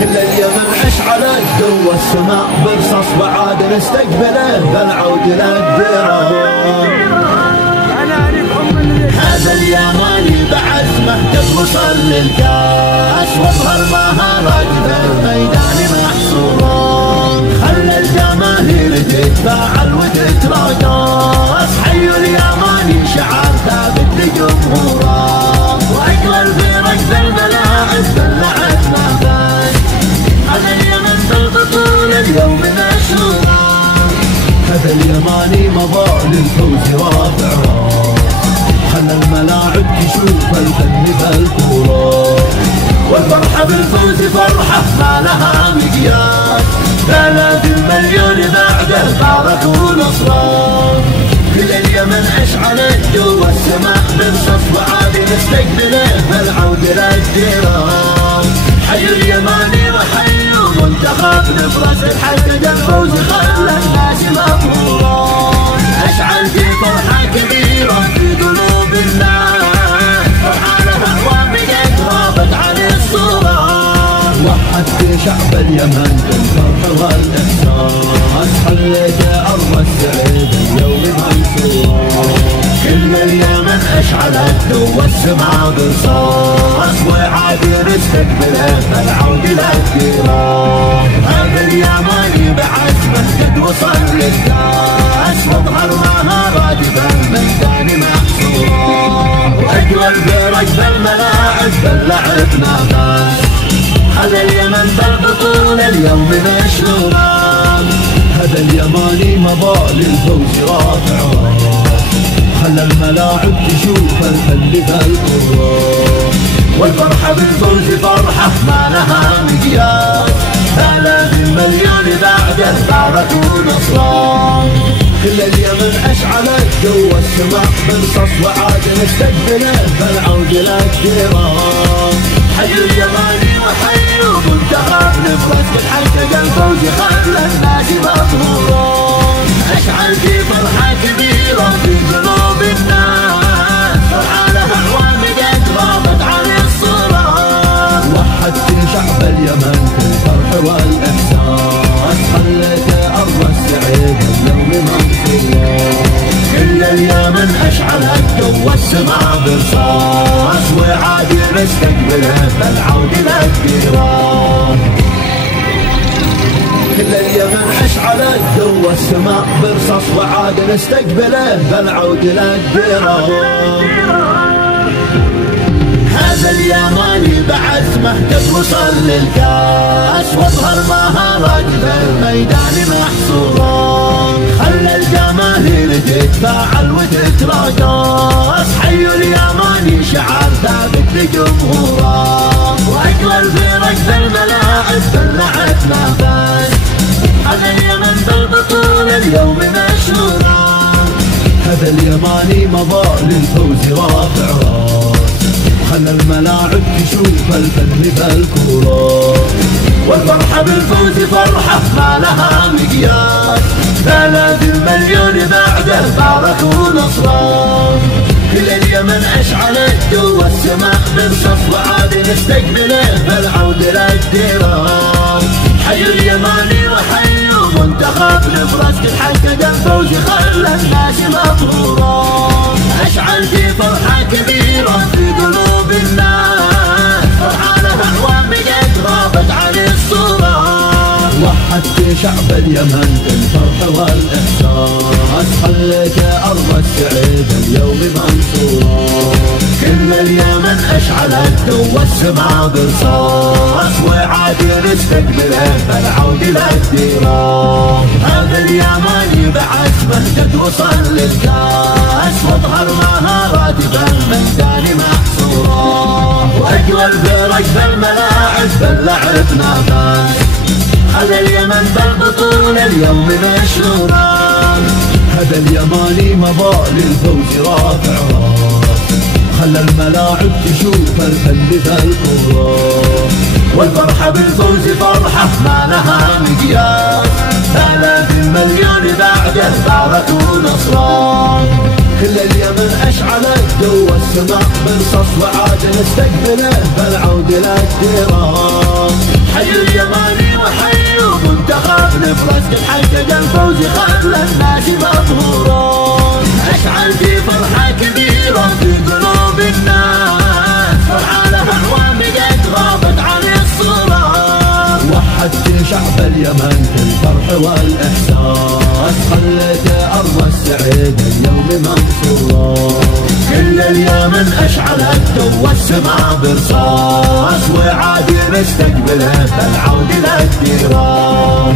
كل اليمن أشعلت جو السماء برصاص وعاد نستقبله بالعود للديران. هذا اليماني بعزمه قد وصل للكاس واظهر مهارات بالميدان محصوران. خلى الجماهير تتفاعل وتتراقص، حي اليماني شعار ثابت لجمهوره، واجمل في ركض الملاعب باللعب ما فات. هذا اليمن بالبطولة اليوم مشهورة، هذا اليماني مضى للفوز رافع راس. خلى الملاعب تشوف الفن بالكورة، والفرحة بالفوز فرحة ما لها مقياس. 3 مليون بعده باركوا نصران. كل اليمن أشعلت جو السماء برصاص وعاد نستقبله بالعود للديران. حي اليماني وحيوا منتخب نبرس الحشد الفوز خلى الناس مبهورون. أشعل في فرحة كبيرة في قلوب الناس، فرحانها وامجد غابت عن الصورة. وحدت شعب اليمن بالفرح والإحساس، خليت أرض السعيد اليوم منصور. كل اليمن أشعلت جو السماء برصاص، وعاد نستقبله بالعود للديران. هذا اليماني بعزمه قد وصل للكاس، واظهر مهارات بالميدان محصورة، واجمل بركض الملاعب باللعب نفس. هذا اليمن بالبطولة اليوم مشهورة، هذا اليماني مضى للفوز رافع راس. خلى الملاعب تشوف الفن بالكورة، والفرحة بالفوز فرحة ما لها مقياس. 3 مليون بعده باركوا نصران. كل اليمن أشعلت جو السماء برصاص وعاد نستقبله بالعود للديران. حي اليماني وحيوا منتخب نبرس بالحشد الفوز خلى الناس مبهورون. أشعل في فرحة كبيرة في قلوب الناس، فرحانها وامجد غابت عن الصورة. وحدت شعب اليمن في الفرح والإحساس، خليت أرض السعيد اليوم منصورة. كل اليمن أشعلت جو السماء برصاص، وعاد نستقبله بالعود للديران. كل اليمن أشعلت جو السماء برصاص، وعاد نستقبله بالعود للديران. هذا اليماني بعزمه قد وصل للكاس، واظهر مهارات بالميدان محصورة. خلى الجماهير تتفاعل وتتراقص، حي اليماني شعار ثابت لجمهوره، واجمل في ركض الملاعب باللعب نفس. هذا اليمن بالبطولة اليوم مشهورة، هذا اليماني مضى للفوز رافع راس. خلى الملاعب تشوف الفن بالكورة، والفرحة بالفوز فرحة ما لها مقياس. 3 مليون بعده باركوا نصران. كل اليمن أشعلت جو السماء برصاص، وعاد نستقبله بالعود للديران. حي اليماني وحيوا منتخب نبرس بالحشد الفوز خلى الناس مبهورون. أشعل في فرحة كبيرة في قلوب الناس، فرحانها وامجد غابت عن الصورة. وحدت شعب اليمن بالفرح والإحساس، خليت أرض السعيد اليوم منصورة. كل اليمن أشعلت جو السماء برصاص، وعاد نستقبله بالعود للديران. هذا اليماني بعزمه قد وصل للكاس، واظهر مهارات بالميدان محصورة، واجمل بركض الملاعب باللعب نفس. هذا اليمن بالبطولة اليوم مشهورة، هذا اليماني مضى للفوز رافع راس. خلى الملاعب تشوف الفن بالكورة، والفرحة بالفوز فرحة ما لها مقياس. 3 مليون بعده باركوا نصران. كل اليمن أشعلت جو السماء برصاص، وعاد نستقبله بالعود للديران. حي اليماني وحي منتخب نفرس قد حقق الفوز خلى الناس مبهورون. اشعل في فرحة كبيرة في قلوب الناس، فرحانة اعوام قد غابت عن الصورة. وحد كل شعب اليمن في الفرح والاحساس، خلت ارض السعيد اليوم منصورة. كل اليمن اشعلت تو السما برصاص، وعادي مستقبله بالعود للديران.